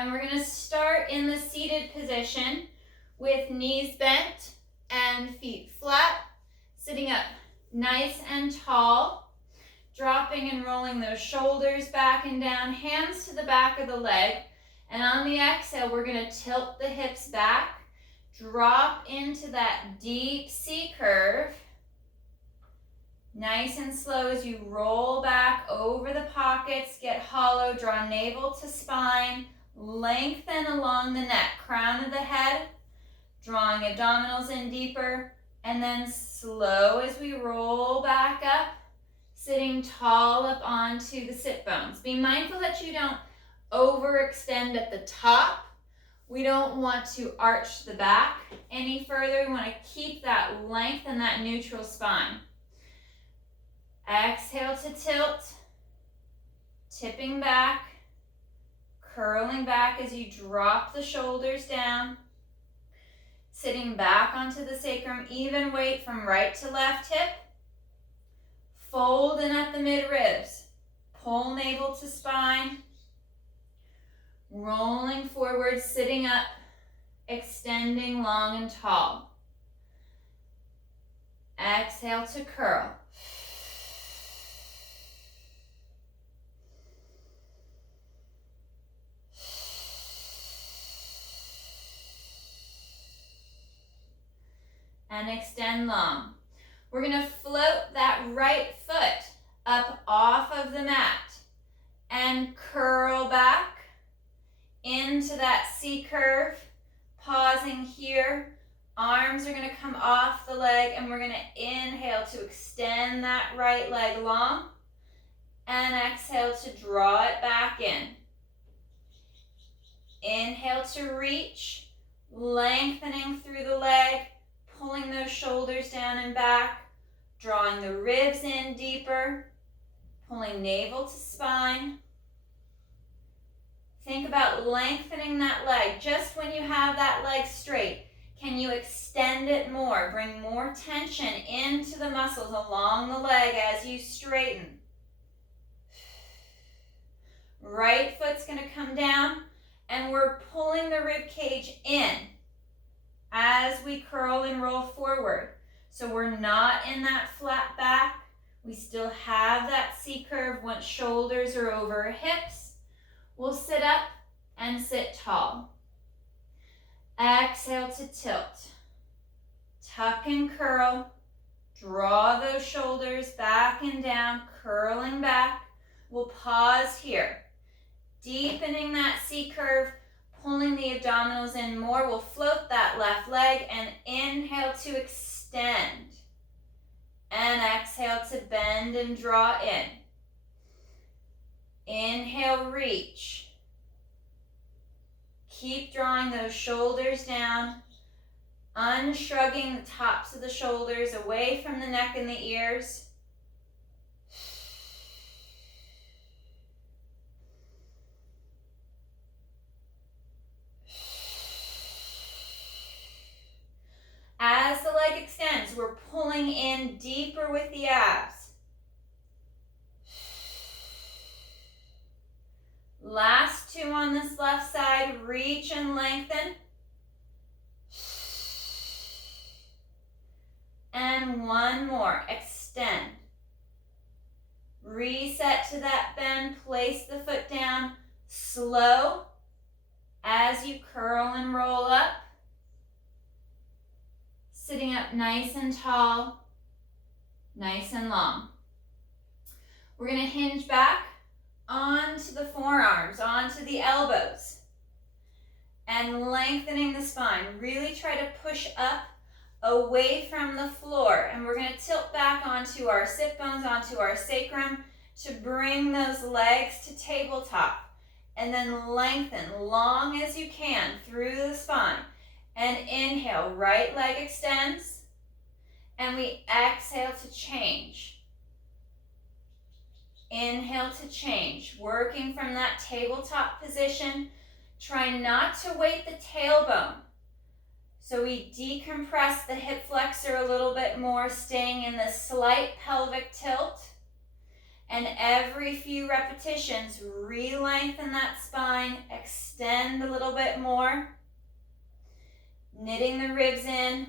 And we're gonna start in the seated position with knees bent and feet flat, sitting up nice and tall, dropping and rolling those shoulders back and down, hands to the back of the leg. And on the exhale, we're gonna tilt the hips back, drop into that deep C curve. Nice and slow as you roll back over the pockets, get hollow, draw navel to spine, lengthen along the neck, crown of the head, drawing abdominals in deeper, and then slow as we roll back up, sitting tall up onto the sit bones. Be mindful that you don't overextend at the top. We don't want to arch the back any further. We want to keep that length and that neutral spine. Exhale to tilt, tipping back, curling back as you drop the shoulders down, sitting back onto the sacrum, even weight from right to left hip, fold in at the mid-ribs, pull navel to spine, rolling forward, sitting up, extending long and tall. Exhale to curl. And extend long. We're gonna float that right foot up off of the mat and curl back into that C curve, pausing here. Arms are gonna come off the leg and we're gonna inhale to extend that right leg long and exhale to draw it back in. Inhale to reach, lengthening through the leg, pulling those shoulders down and back, drawing the ribs in deeper, pulling navel to spine. Think about lengthening that leg. Just when you have that leg straight, can you extend it more? Bring more tension into the muscles along the leg as you straighten. Right foot's gonna come down and we're pulling the rib cage in as we curl and roll forward. So we're not in that flat back. We still have that C curve once shoulders are over hips. We'll sit up and sit tall. Exhale to tilt. Tuck and curl. Draw those shoulders back and down, curling back. We'll pause here. Deepening that C curve, pulling the abdominals in more. We'll float that left leg and inhale to extend. And exhale to bend and draw in. Inhale, reach. Keep drawing those shoulders down, unshrugging the tops of the shoulders away from the neck and the ears. As the leg extends, we're pulling in deeper with the abs. Last two on this left side, reach and lengthen. And one more, extend. Reset to that bend, place the foot down, slow as you curl and roll up. Sitting up nice and tall, nice and long. We're gonna hinge back onto the forearms, onto the elbows, and lengthening the spine. Really try to push up away from the floor, and we're gonna tilt back onto our sit bones, onto our sacrum to bring those legs to tabletop, and then lengthen long as you can through the spine. And inhale, right leg extends, and we exhale to change. Inhale to change, working from that tabletop position. Try not to weight the tailbone. So we decompress the hip flexor a little bit more, staying in this slight pelvic tilt. And every few repetitions, re-lengthen that spine, extend a little bit more, knitting the ribs in,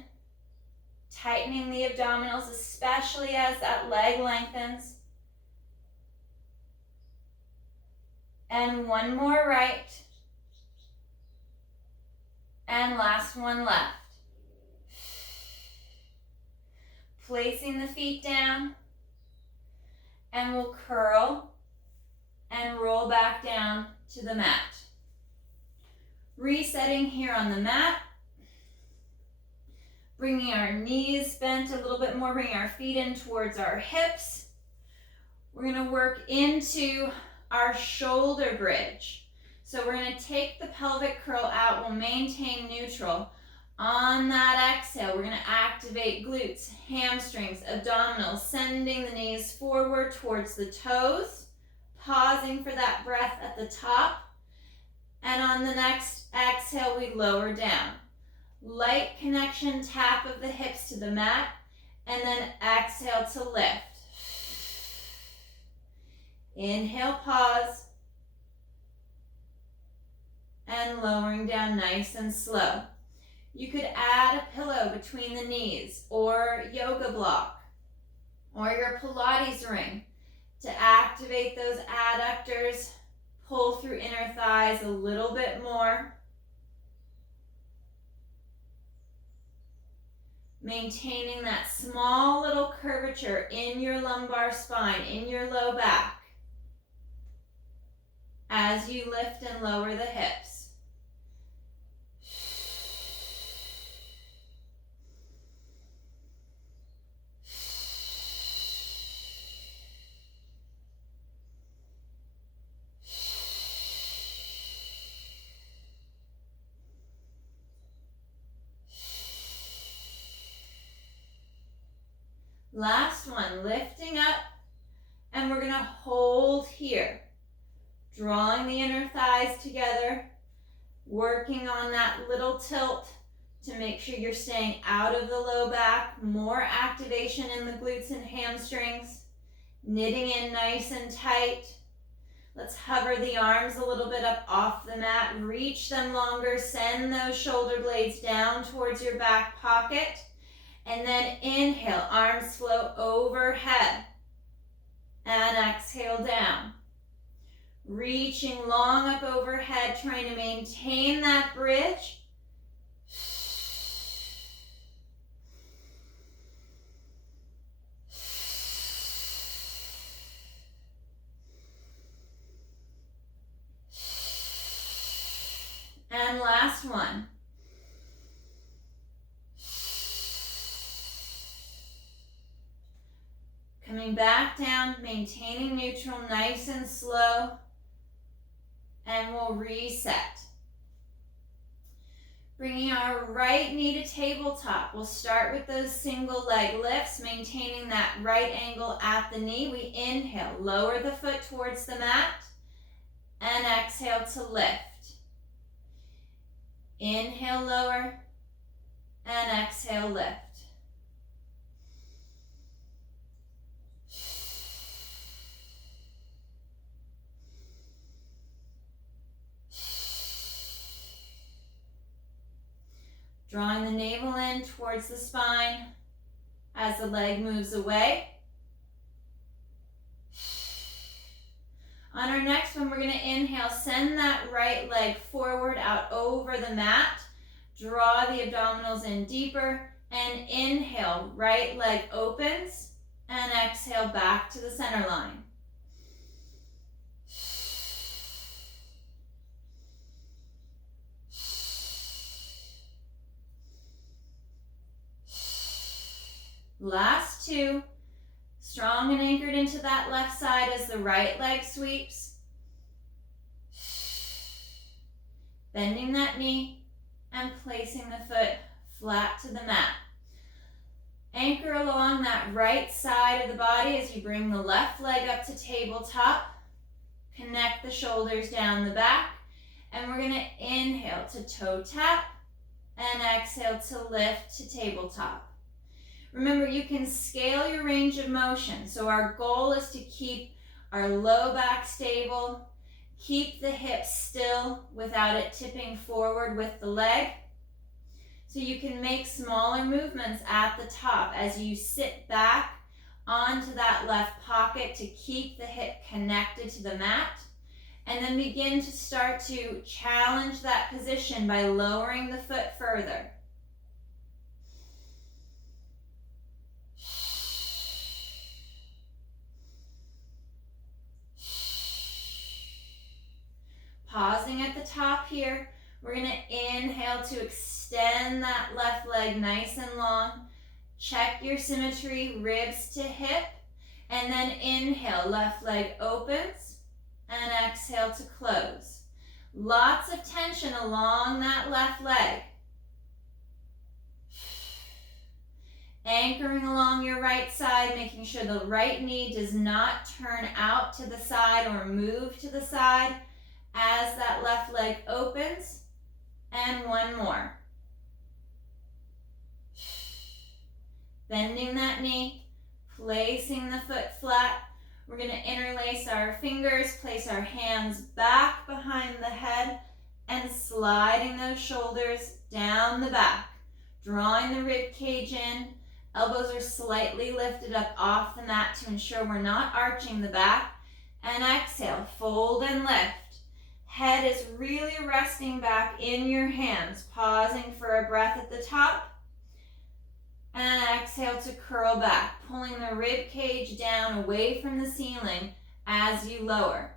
tightening the abdominals, especially as that leg lengthens. And one more right. And last one left. Placing the feet down. And we'll curl and roll back down to the mat. Resetting here on the mat. Bringing our knees bent a little bit more, bringing our feet in towards our hips. We're going to work into our shoulder bridge. So we're going to take the pelvic curl out. We'll maintain neutral. On that exhale, we're going to activate glutes, hamstrings, abdominals, sending the knees forward towards the toes, pausing for that breath at the top. And on the next exhale, we lower down. Light connection, tap of the hips to the mat, and then exhale to lift. Inhale, pause, and lowering down nice and slow. You could add a pillow between the knees, or yoga block, or your Pilates ring to activate those adductors, pull through inner thighs a little bit more. Maintaining that small little curvature in your lumbar spine, in your low back, as you lift and lower the hips. Last one, lifting up, and we're going to hold here. Drawing the inner thighs together, working on that little tilt to make sure you're staying out of the low back, more activation in the glutes and hamstrings, knitting in nice and tight. Let's hover the arms a little bit up off the mat, reach them longer, send those shoulder blades down towards your back pocket. And then inhale, arms flow overhead. And exhale down. Reaching long up overhead, trying to maintain that bridge. And last one. Coming back down, maintaining neutral, nice and slow, and we'll reset. Bringing our right knee to tabletop. We'll start with those single leg lifts, maintaining that right angle at the knee. We inhale, lower the foot towards the mat, and exhale to lift. Inhale, lower, and exhale, lift. Drawing the navel in towards the spine as the leg moves away. On our next one, we're going to inhale, send that right leg forward out over the mat. Draw the abdominals in deeper, and inhale, right leg opens, and exhale back to the center line. Last two, strong and anchored into that left side as the right leg sweeps. Bending that knee and placing the foot flat to the mat. Anchor along that right side of the body as you bring the left leg up to tabletop. Connect the shoulders down the back. And we're going to inhale to toe tap and exhale to lift to tabletop. Remember, you can scale your range of motion. So our goal is to keep our low back stable. Keep the hips still without it tipping forward with the leg. So you can make smaller movements at the top as you sit back onto that left pocket to keep the hip connected to the mat. And then begin to start to challenge that position by lowering the foot further. Pausing at the top here, we're going to inhale to extend that left leg nice and long. Check your symmetry, ribs to hip, and then inhale, left leg opens, and exhale to close. Lots of tension along that left leg. Anchoring along your right side, making sure the right knee does not turn out to the side or move to the side as that left leg opens. And one more. Bending that knee, placing the foot flat. We're going to interlace our fingers, place our hands back behind the head, and sliding those shoulders down the back. Drawing the rib cage in. Elbows are slightly lifted up off the mat to ensure we're not arching the back. And exhale, fold and lift. Head is really resting back in your hands, pausing for a breath at the top. And exhale to curl back, pulling the rib cage down away from the ceiling as you lower.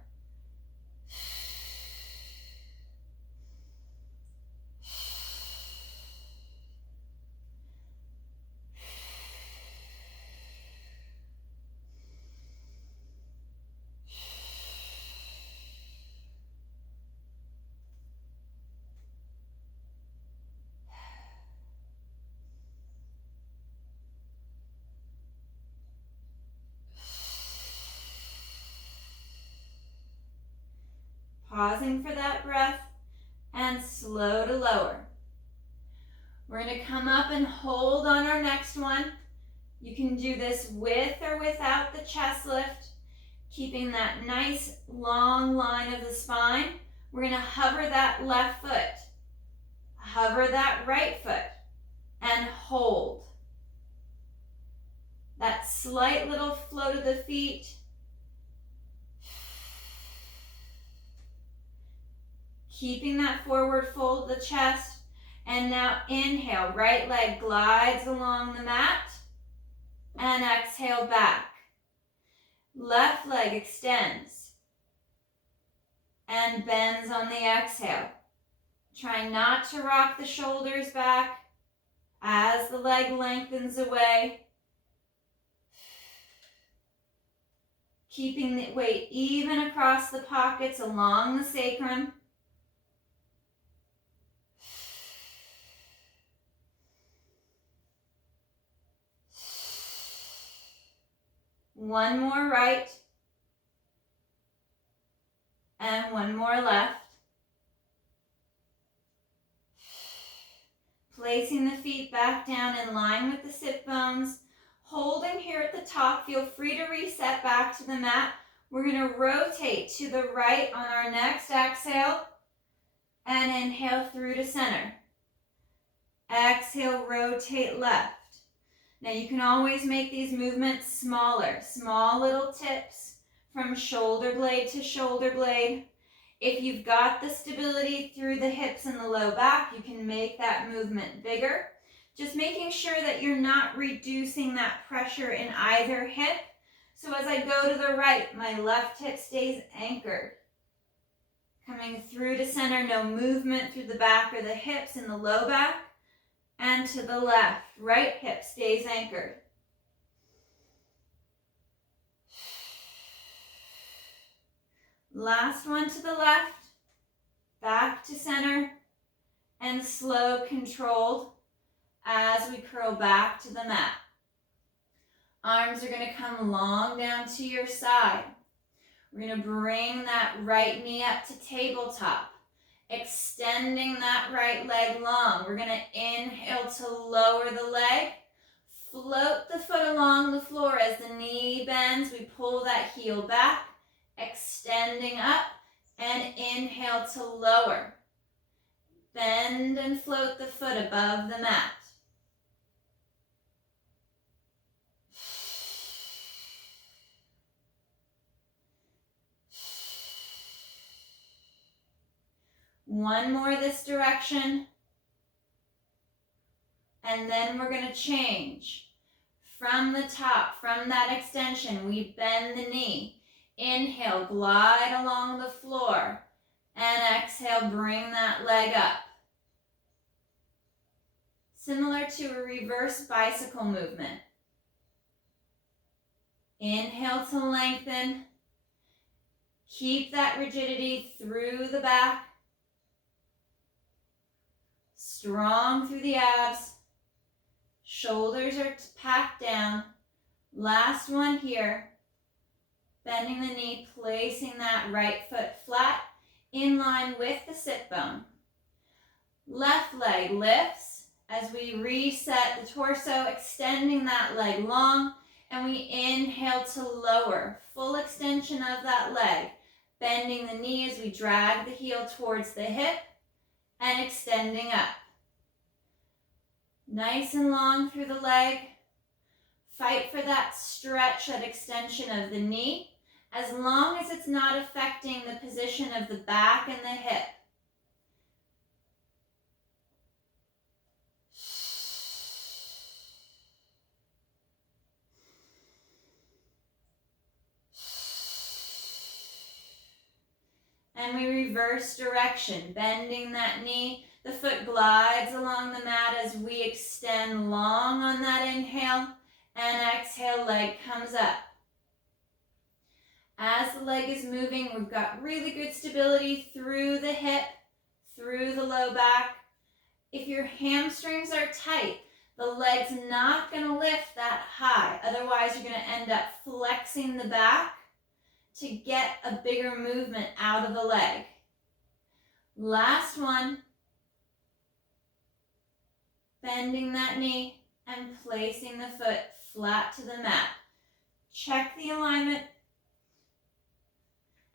Pausing for that breath and slow to lower. We're going to come up and hold on our next one. You can do this with or without the chest lift, keeping that nice long line of the spine. We're going to hover that left foot, hover that right foot, and hold. That slight little float of the feet. Keeping that forward fold of the chest. And now inhale, right leg glides along the mat. And exhale back. Left leg extends. And bends on the exhale. Try not to rock the shoulders back as the leg lengthens away. Keeping the weight even across the pockets along the sacrum. One more right, and one more left. Placing the feet back down in line with the sit bones. Holding here at the top, feel free to reset back to the mat. We're going to rotate to the right on our next exhale, and inhale through to center. Exhale, rotate left. Now you can always make these movements smaller, small little tips from shoulder blade to shoulder blade. If you've got the stability through the hips and the low back, you can make that movement bigger. Just making sure that you're not reducing that pressure in either hip. So as I go to the right, my left hip stays anchored. Coming through to center, no movement through the back or the hips in the low back. And to the left, right hip stays anchored. Last one to the left, back to center, and slow, controlled as we curl back to the mat. Arms are going to come long down to your side. We're going to bring that right knee up to tabletop. Extending that right leg long. We're going to inhale to lower the leg. Float the foot along the floor as the knee bends. We pull that heel back extending up, and inhale to lower. Bend and float the foot above the mat. One more this direction. And then we're going to change. From the top, from that extension, we bend the knee. Inhale, glide along the floor. And exhale, bring that leg up. Similar to a reverse bicycle movement. Inhale to lengthen. Keep that rigidity through the back. Strong through the abs. Shoulders are packed down. Last one here. Bending the knee, placing that right foot flat in line with the sit bone. Left leg lifts as we reset the torso, extending that leg long, and we inhale to lower. Full extension of that leg. Bending the knee as we drag the heel towards the hip and extending up. Nice and long through the leg. Fight for that stretch, that extension of the knee, as long as it's not affecting the position of the back and the hip. And we reverse direction, bending that knee. The foot glides along the mat as we extend long on that inhale, and exhale, leg comes up. As the leg is moving, we've got really good stability through the hip, through the low back. If your hamstrings are tight, the leg's not going to lift that high. Otherwise, you're going to end up flexing the back to get a bigger movement out of the leg. Last one. Bending that knee and placing the foot flat to the mat. Check the alignment.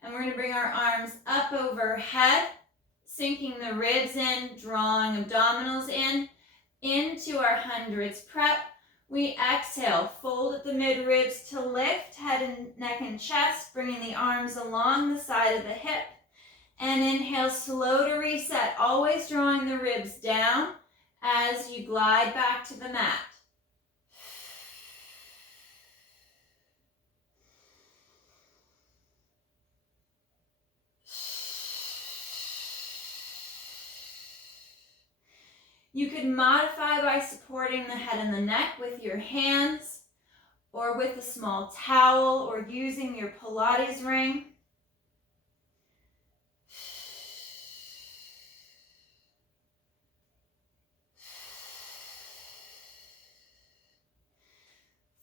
And we're going to bring our arms up overhead, sinking the ribs in, drawing abdominals in, into our hundreds prep. We exhale, fold at the mid-ribs to lift, head and neck and chest, bringing the arms along the side of the hip. And inhale, slow to reset, always drawing the ribs down as you glide back to the mat. You could modify by supporting the head and the neck with your hands or with a small towel or using your Pilates ring.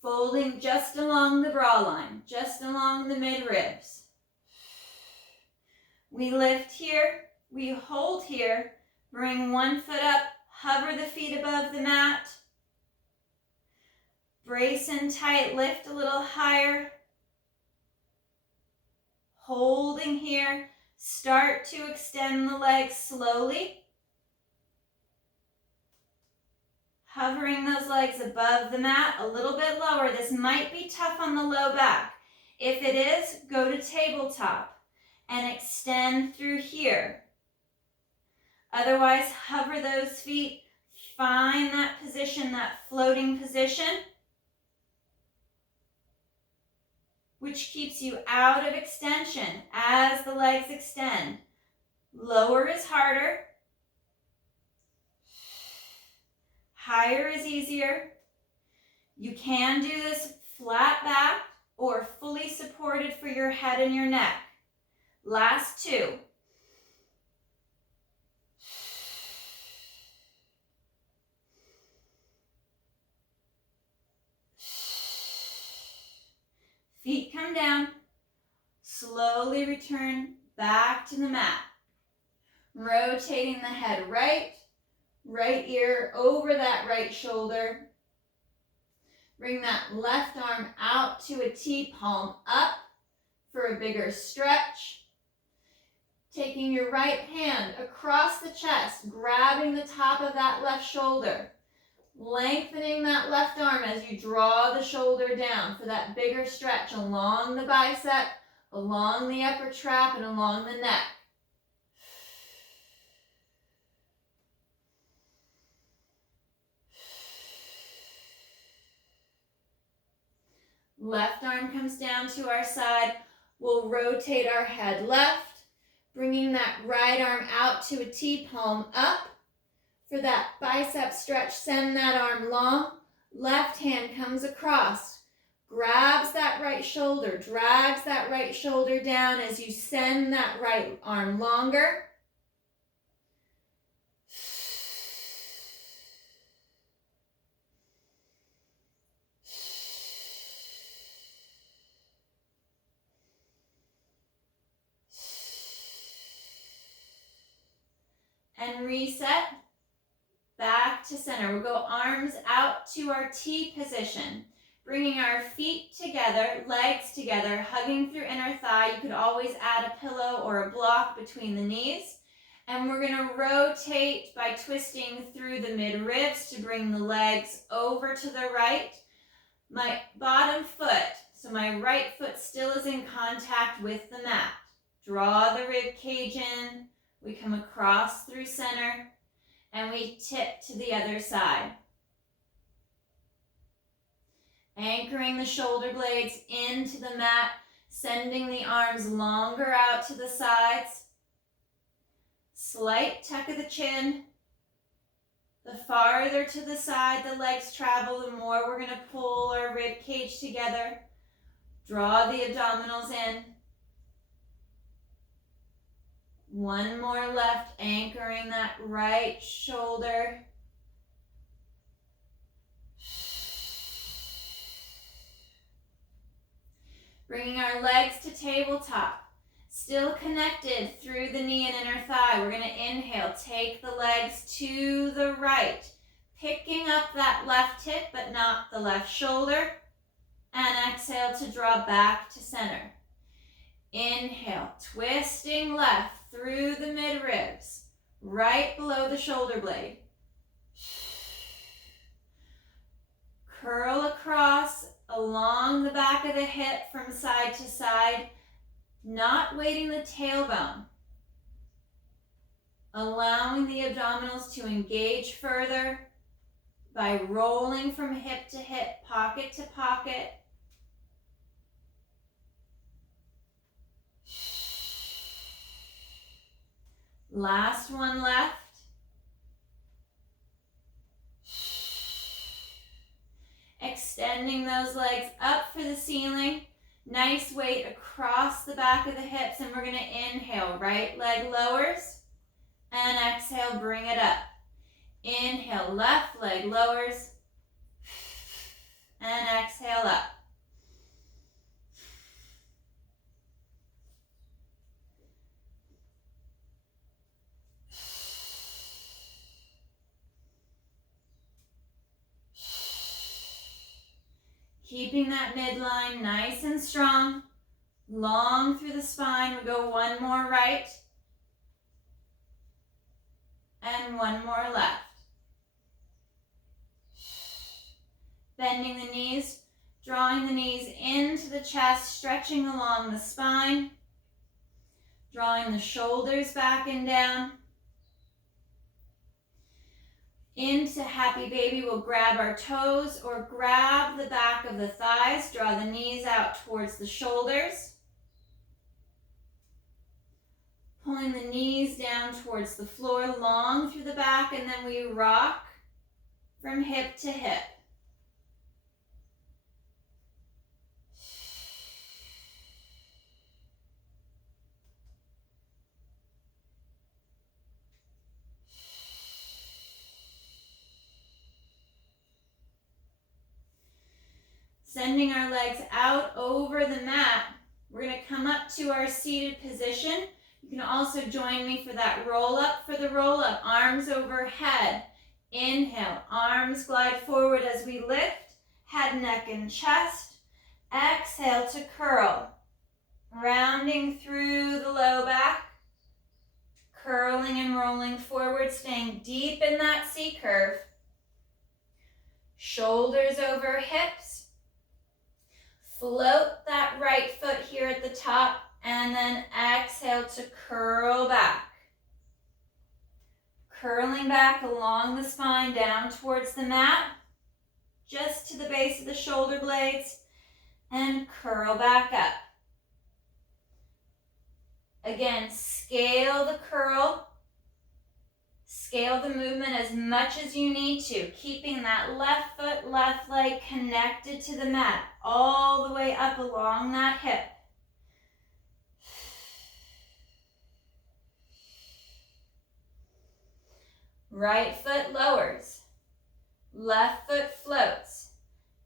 Folding just along the bra line, just along the mid-ribs. We lift here, we hold here, bring one foot up, hover the feet above the mat. Brace in tight, lift a little higher. Holding here, start to extend the legs slowly. Hovering those legs above the mat, a little bit lower. This might be tough on the low back. If it is, go to tabletop and extend through here. Otherwise, hover those feet. Find that position, that floating position, which keeps you out of extension as the legs extend. Lower is harder. Higher is easier. You can do this flat back or fully supported for your head and your neck. Last two. Feet come down. Slowly return back to the mat. Rotating the head right ear over that right shoulder. Bring that left arm out to a T, palm up for a bigger stretch. Taking your right hand across the chest, grabbing the top of that left shoulder. Lengthening that left arm as you draw the shoulder down for that bigger stretch along the bicep, along the upper trap, and along the neck. Left arm comes down to our side. We'll rotate our head left, bringing that right arm out to a T, palm up. For that bicep stretch, send that arm long. Left hand comes across, grabs that right shoulder, drags that right shoulder down as you send that right arm longer. And reset. Back to center. We'll go arms out to our T position. Bringing our feet together, legs together, hugging through inner thigh. You could always add a pillow or a block between the knees. And we're going to rotate by twisting through the mid-ribs to bring the legs over to the right. My bottom foot, so my right foot still is in contact with the mat. Draw the rib cage in. We come across through center. And we tip to the other side. Anchoring the shoulder blades into the mat, sending the arms longer out to the sides. Slight tuck of the chin. The farther to the side the legs travel, the more we're going to pull our rib cage together. Draw the abdominals in. One more left, anchoring that right shoulder. Bringing our legs to tabletop. Still connected through the knee and inner thigh. We're going to inhale, take the legs to the right. Picking up that left hip, but not the left shoulder. And exhale to draw back to center. Inhale, twisting left through the mid-ribs, right below the shoulder blade. Curl across along the back of the hip from side to side, not weighting the tailbone. Allowing the abdominals to engage further by rolling from hip to hip, pocket to pocket. Last one left. Extending those legs up for the ceiling. Nice weight across the back of the hips, and we're going to inhale, right leg lowers, and exhale, bring it up. Inhale, left leg lowers, and exhale up. Keeping that midline nice and strong, long through the spine. We go one more right, and one more left. Bending the knees, drawing the knees into the chest, stretching along the spine, drawing the shoulders back and down. Into happy baby, we'll grab our toes or grab the back of the thighs, draw the knees out towards the shoulders. Pulling the knees down towards the floor, long through the back, and then we rock from hip to hip. Sending our legs out over the mat. We're going to come up to our seated position. You can also join me for that roll up. For the roll up, arms overhead. Inhale, arms glide forward as we lift, head, neck, and chest. Exhale to curl. Rounding through the low back. Curling and rolling forward, staying deep in that C curve. Shoulders over hips. Float that right foot here at the top, and then exhale to curl back. Curling back along the spine, down towards the mat, just to the base of the shoulder blades, and curl back up. Again, scale the curl. Scale the movement as much as you need to, keeping that left foot, left leg connected to the mat, all the way up along that hip. Right foot lowers, left foot floats,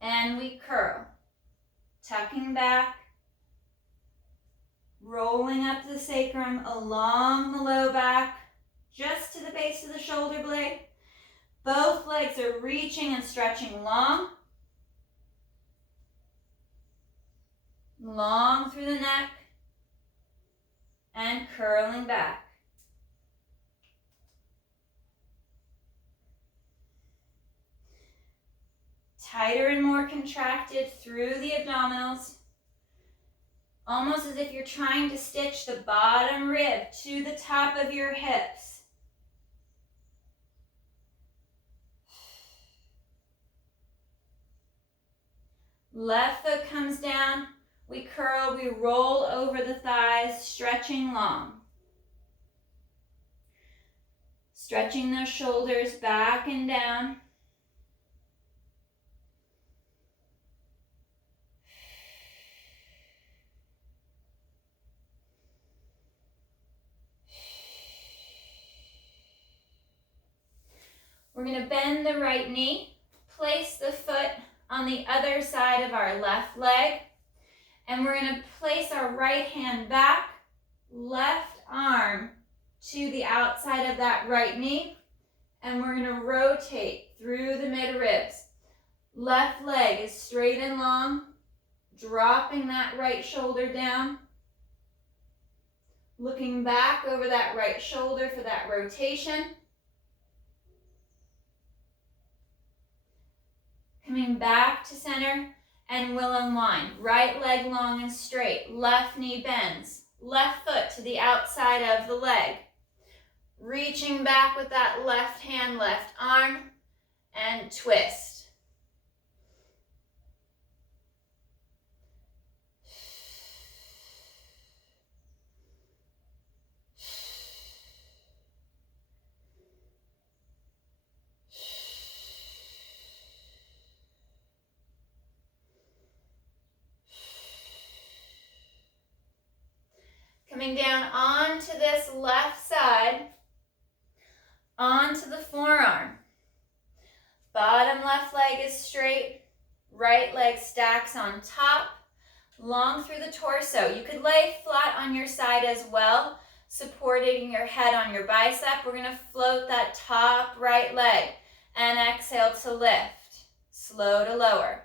and we curl. Tucking back, rolling up the sacrum along the low back, just to the base of the shoulder blade. Both legs are reaching and stretching long. Long through the neck, and curling back. Tighter and more contracted through the abdominals. Almost as if you're trying to stitch the bottom rib to the top of your hips. Left foot comes down. We curl, we roll over the thighs, stretching long. Stretching those shoulders back and down. We're going to bend the right knee, place the foot on the other side of our left leg, and we're going to place our right hand back, left arm to the outside of that right knee, and we're going to rotate through the mid ribs. Left leg is straight and long, dropping that right shoulder down, looking back over that right shoulder for that rotation. Coming back to center, and we'll unwind. Right leg long and straight. Left knee bends. Left foot to the outside of the leg. Reaching back with that left hand, left arm, and twist. Coming down onto this left side, onto the forearm. Bottom left leg is straight, right leg stacks on top, long through the torso. You could lay flat on your side as well, supporting your head on your bicep. We're going to float that top right leg and exhale to lift, slow to lower.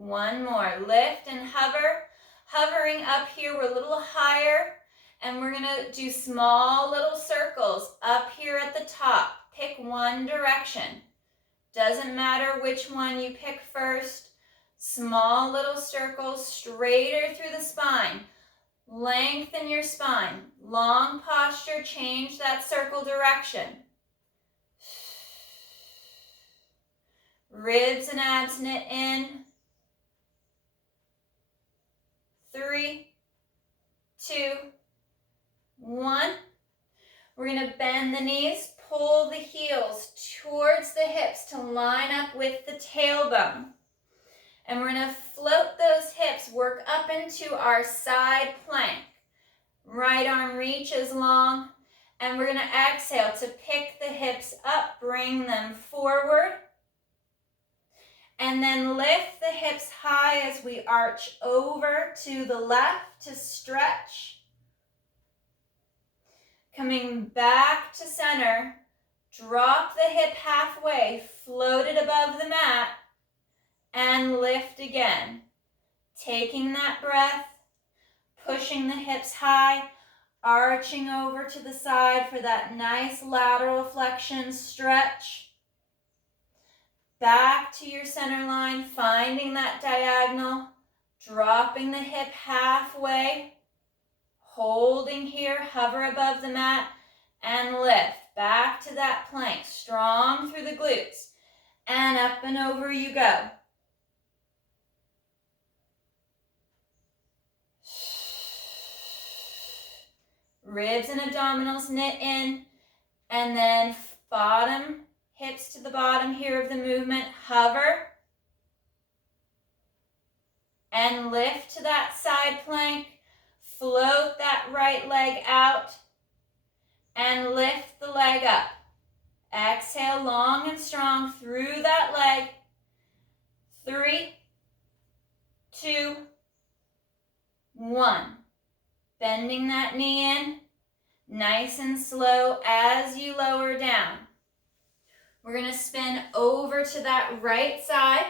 One more, lift and hover. Hovering up here, we're a little higher, and we're gonna do small little circles up here at the top. Pick one direction. Doesn't matter which one you pick first. Small little circles straighter through the spine. Lengthen your spine. Long posture, change that circle direction. Ribs and abs knit in. 3, 2, 1. We're going to bend the knees, pull the heels towards the hips to line up with the tailbone. And we're going to float those hips, work up into our side plank. Right arm reaches long, and we're going to exhale to pick the hips up, bring them forward. And then lift the hips high as we arch over to the left to stretch. Coming back to center, drop the hip halfway, float it above the mat, and lift again. Taking that breath, pushing the hips high, arching over to the side for that nice lateral flexion stretch. Back to your center line, finding that diagonal, dropping the hip halfway, holding here, hover above the mat, and lift. Back to that plank, strong through the glutes, and up and over you go. Ribs and abdominals knit in, and then bottom, hips to the bottom here of the movement, hover, and lift to that side plank, float that right leg out, and lift the leg up. Exhale long and strong through that leg. 3, 2, 1. Bending that knee in, nice and slow as you lower down. We're going to spin over to that right side.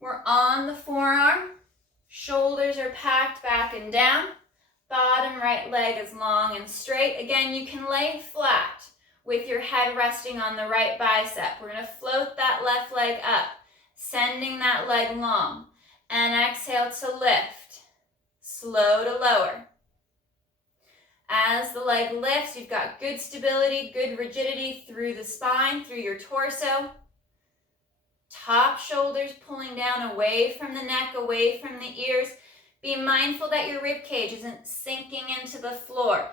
We're on the forearm. Shoulders are packed back and down. Bottom right leg is long and straight. Again, you can lay flat with your head resting on the right bicep. We're going to float that left leg up, sending that leg long. And exhale to lift, slow to lower. As the leg lifts, you've got good stability, good rigidity through the spine, through your torso. Top shoulders pulling down away from the neck, away from the ears. Be mindful that your rib cage isn't sinking into the floor.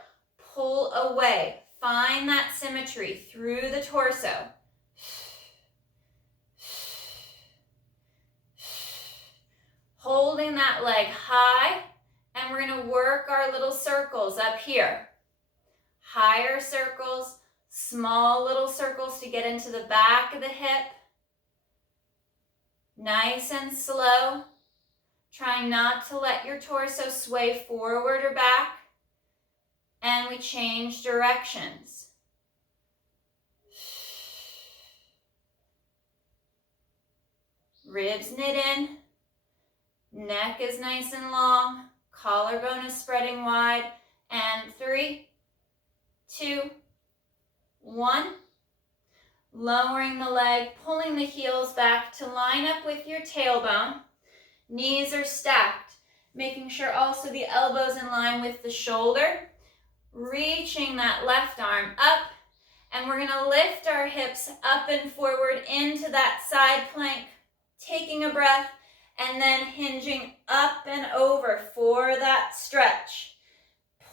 Pull away. Find that symmetry through the torso. Holding that leg high, and we're going to work our little circles up here. Higher circles, small little circles to get into the back of the hip. Nice and slow. Trying not to let your torso sway forward or back. And we change directions. Ribs knit in. Neck is nice and long, collarbone is spreading wide, and 3, 2, 1. Lowering the leg, pulling the heels back to line up with your tailbone. Knees are stacked, making sure also the elbows in line with the shoulder. Reaching that left arm up, and we're going to lift our hips up and forward into that side plank, taking a breath, and then hinging up and over for that stretch.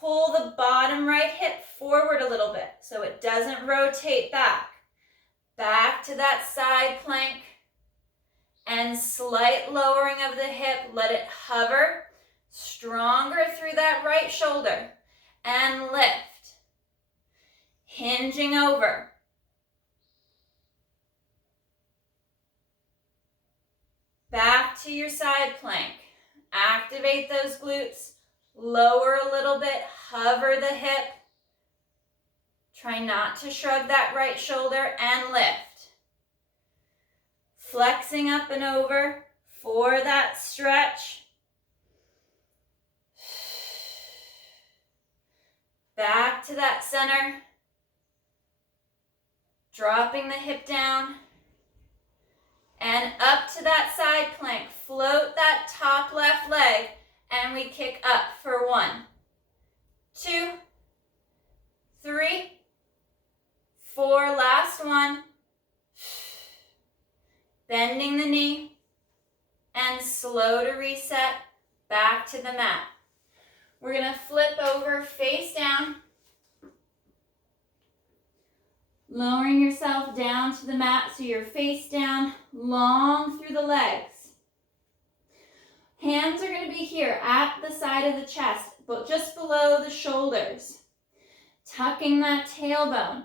Pull the bottom right hip forward a little bit so it doesn't rotate back. Back to that side plank. And slight lowering of the hip. Let it hover. Stronger through that right shoulder. And lift. Hinging over. Back to your side plank. Activate those glutes. Lower a little bit. Hover the hip. Try not to shrug that right shoulder and lift. Flexing up and over for that stretch. Back to that center. Dropping the hip down. And up to that side plank. Float that top left leg. And we kick up for 1, 2, 3, 4. Last one. Bending the knee. And slow to reset back to the mat. We're going to flip over face down. Lowering yourself down to the mat so you're face down, long through the legs. Hands are going to be here at the side of the chest, but just below the shoulders. Tucking that tailbone,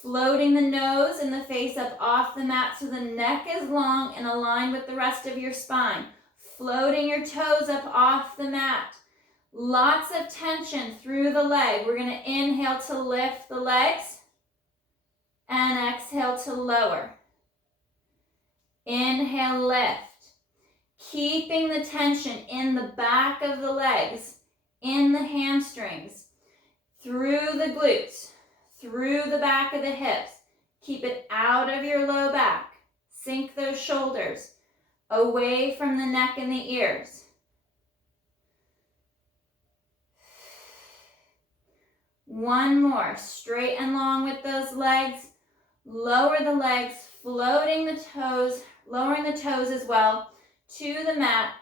floating the nose and the face up off the mat so the neck is long and aligned with the rest of your spine. Floating your toes up off the mat. Lots of tension through the leg. We're going to inhale to lift the legs and exhale to lower. Inhale, lift. Keeping the tension in the back of the legs, in the hamstrings, through the glutes, through the back of the hips. Keep it out of your low back. Sink those shoulders away from the neck and the ears. One more, straight and long with those legs. Lower the legs, floating the toes, lowering the toes as well to the mat.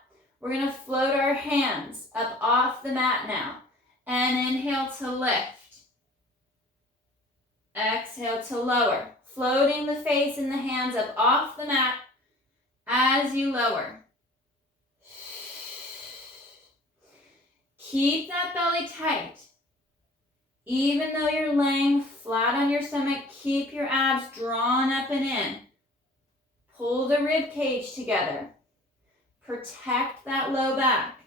We're going to float our hands up off the mat now. And inhale to lift. Exhale to lower. Floating the face and the hands up off the mat as you lower. Keep that belly tight. Even though you're laying flat on your stomach, keep your abs drawn up and in. Pull the rib cage together. Protect that low back.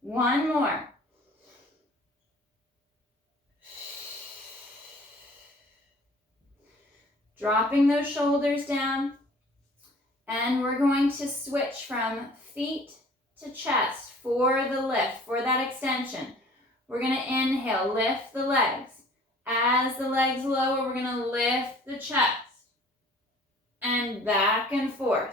One more. Dropping those shoulders down. And we're going to switch from feet to chest for the lift, for that extension. We're going to inhale, lift the legs. As the legs lower, we're going to lift the chest. And back and forth.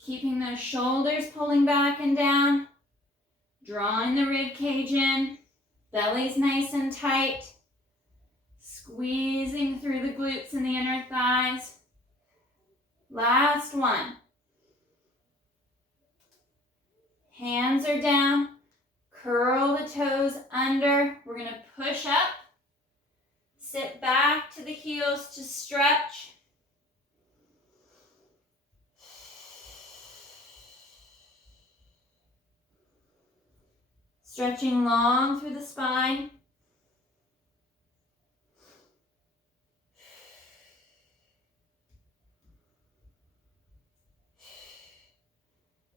Keeping those shoulders pulling back and down. Drawing the rib cage in. Belly's nice and tight. Squeezing through the glutes and the inner thighs. Last one. Hands are down. Curl the toes under. We're going to push up. Sit back to the heels to stretch. Stretching long through the spine.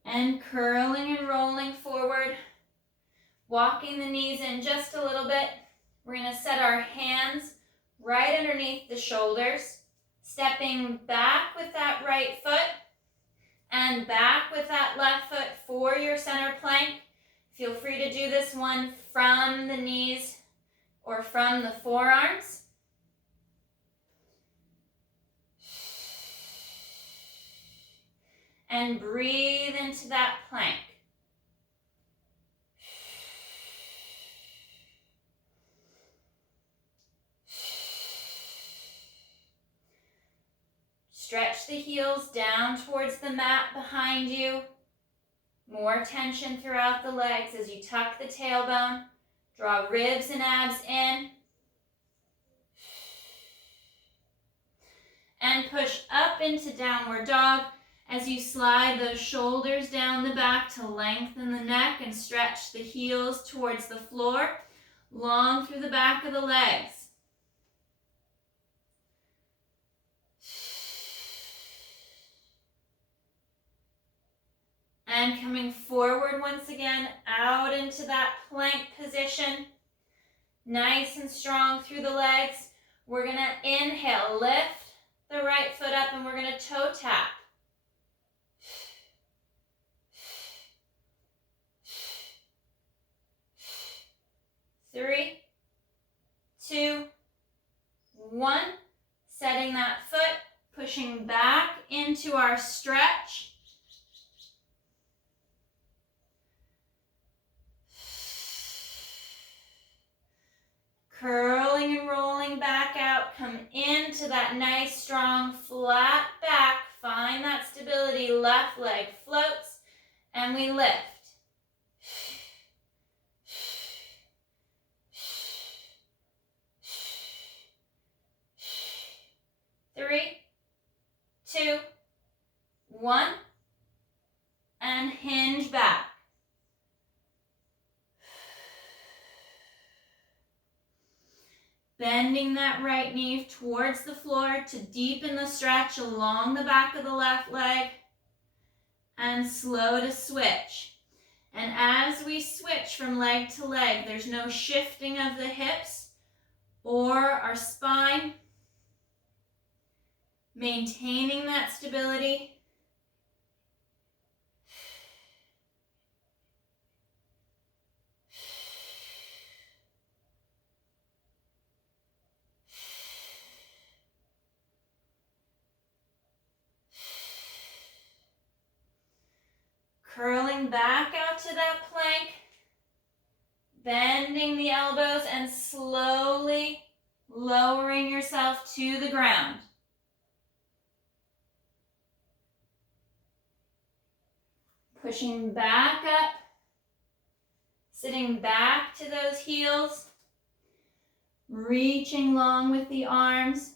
And curling and rolling forward. Walking the knees in just a little bit. We're going to set our hands right underneath the shoulders. Stepping back with that right foot. And back with that left foot for your center plank. Feel free to do this one from the knees or from the forearms. And breathe into that plank. Stretch the heels down towards the mat behind you. More tension throughout the legs as you tuck the tailbone. Draw ribs and abs in. And push up into downward dog as you slide those shoulders down the back to lengthen the neck and stretch the heels towards the floor, long through the back of the legs. And coming forward once again, out into that plank position. Nice and strong through the legs. We're going to inhale, lift the right foot up, and we're going to toe tap. Three, two, one. Setting that foot, pushing back into our stretch. Curling and rolling back out. Come into that nice, strong, flat back. Find that stability. Left leg floats, and we lift. 2, 1, and hinge back. Bending that right knee towards the floor to deepen the stretch along the back of the left leg, and slow to switch. And as we switch from leg to leg, there's no shifting of the hips or our spine. Maintaining that stability. Curling back out to that plank, bending the elbows and slowly lowering yourself to the ground. Pushing back up, sitting back to those heels, reaching long with the arms.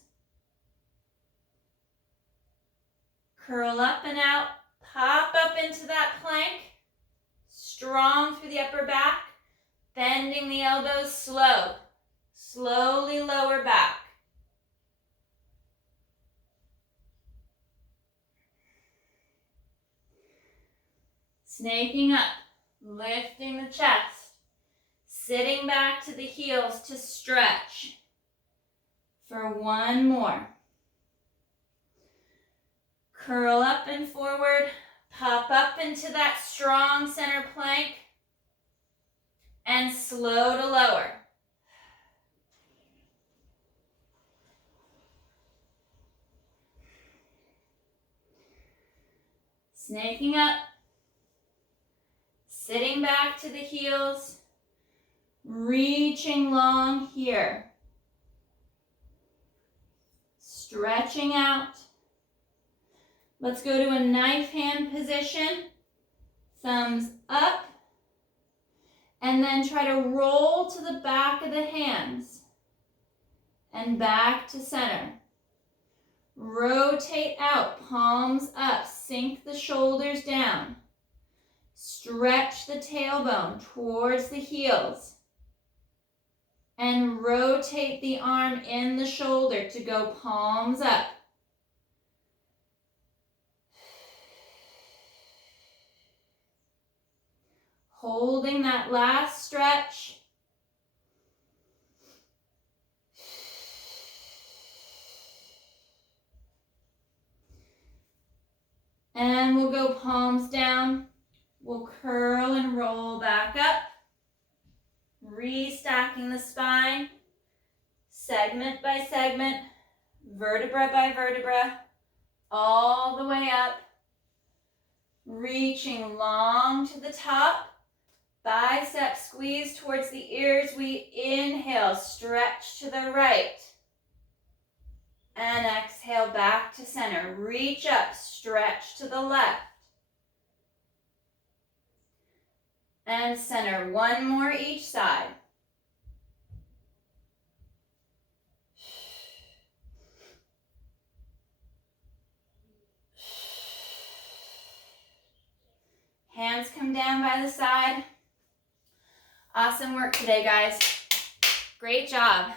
Curl up and out, pop up into that plank, strong through the upper back, bending the elbows slow, slowly lower back. Snaking up, lifting the chest, sitting back to the heels to stretch for one more. Curl up and forward, pop up into that strong center plank, and slow to lower. Snaking up, sitting back to the heels, reaching long here. Stretching out. Let's go to a knife hand position. Thumbs up. And then try to roll to the back of the hands. And back to center. Rotate out, palms up. Sink the shoulders down. Stretch the tailbone towards the heels. And rotate the arm in the shoulder to go palms up. Holding that last stretch. And we'll go palms down. We'll curl and roll back up. Restacking the spine. Segment by segment. Vertebra by vertebra. All the way up. Reaching long to the top. Bicep squeeze towards the ears. We inhale, stretch to the right. And exhale back to center. Reach up, stretch to the left. And center. One more each side. Hands come down by the side. Awesome work today, guys. Great job.